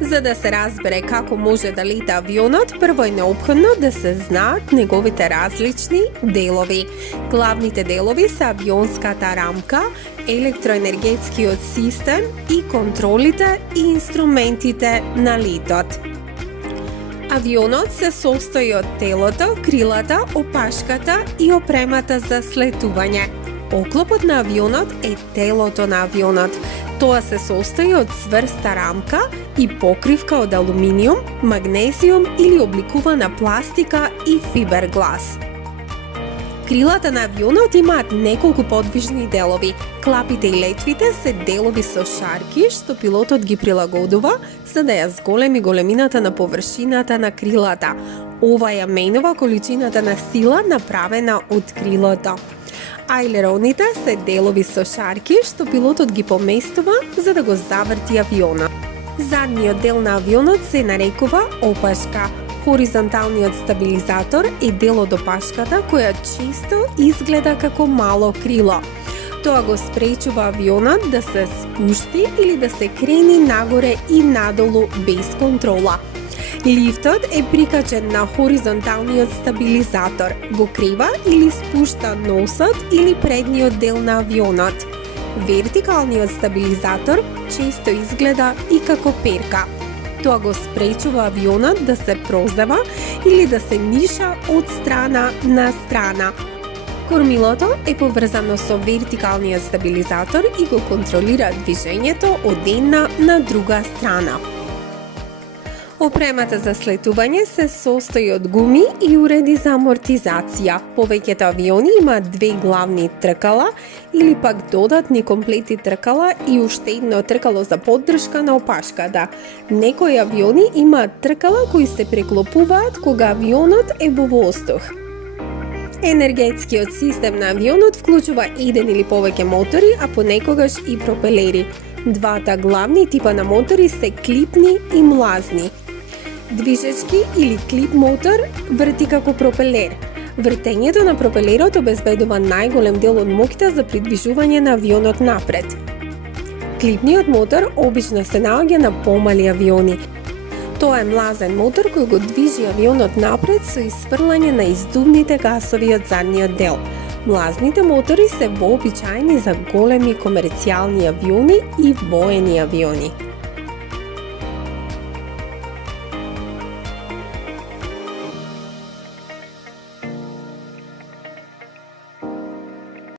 За да се разбере како може да лета авионот, прво е неопходно да се знаат неговите различни делови. Главните делови се авионската рамка, електроенергетскиот систем и контролите и инструментите на летот. Авионот се состои од телото, крилата, опашката и опремата за слетување. Оклопот на авионот е телото на авионот. Тоа се состои од цврста рамка и покривка од алуминиум, магнезиум или обликувана пластика и фиберглас. Крилата на авионот имаат неколку подвижни делови. Клапите и летвите се делови со шарки што пилотот ги прилагодува за да ја зголеми големината на површината на крилата. Ова ја менува количината на сила направена од крилото. Ајлероните се делови со шарки што пилотот ги поместува за да го заврти авионот. Задниот дел на авионот се нарекува опашка. Хоризонталниот стабилизатор е дел од опашката која често изгледа како мало крило. Тоа го спречува авионот да се спушти или да се крени нагоре и надолу без контрола. Лифтот е прикачен на хоризонталниот стабилизатор, го крива или спушта носот или предниот дел на авионот. Вертикалниот стабилизатор често изгледа и како перка. Тоа го спречува авионот да се прозева или да се ниша од страна на страна. Кормилото е поврзано со вертикалниот стабилизатор и го контролира движењето од една на друга страна. Опремата за слетување се состои од гуми и уреди за амортизација. Повеќето авиони имаат две главни тркала или пак додатни комплети тркала и уште едно тркало за поддршка на опашката. Некои авиони имаат тркала кои се преклопуваат кога авионот е во воздух. Енергетскиот систем на авионот вклучува еден или повеќе мотори, а понекогаш и пропелери. Двата главни типа на мотори се клипни и млазни. Движечки или клип мотор врти како пропелер. Вртењето на пропелерот обезбедува најголем дел од моќта за придвижување на авионот напред. Клипниот мотор обично се наоѓа на помали авиони. Тоа е млазен мотор кој го движи авионот напред со isfрлање на издувните гасови од задниот дел. Млазните мотори се вообичаени за големи комерцијални авиони и воени авиони.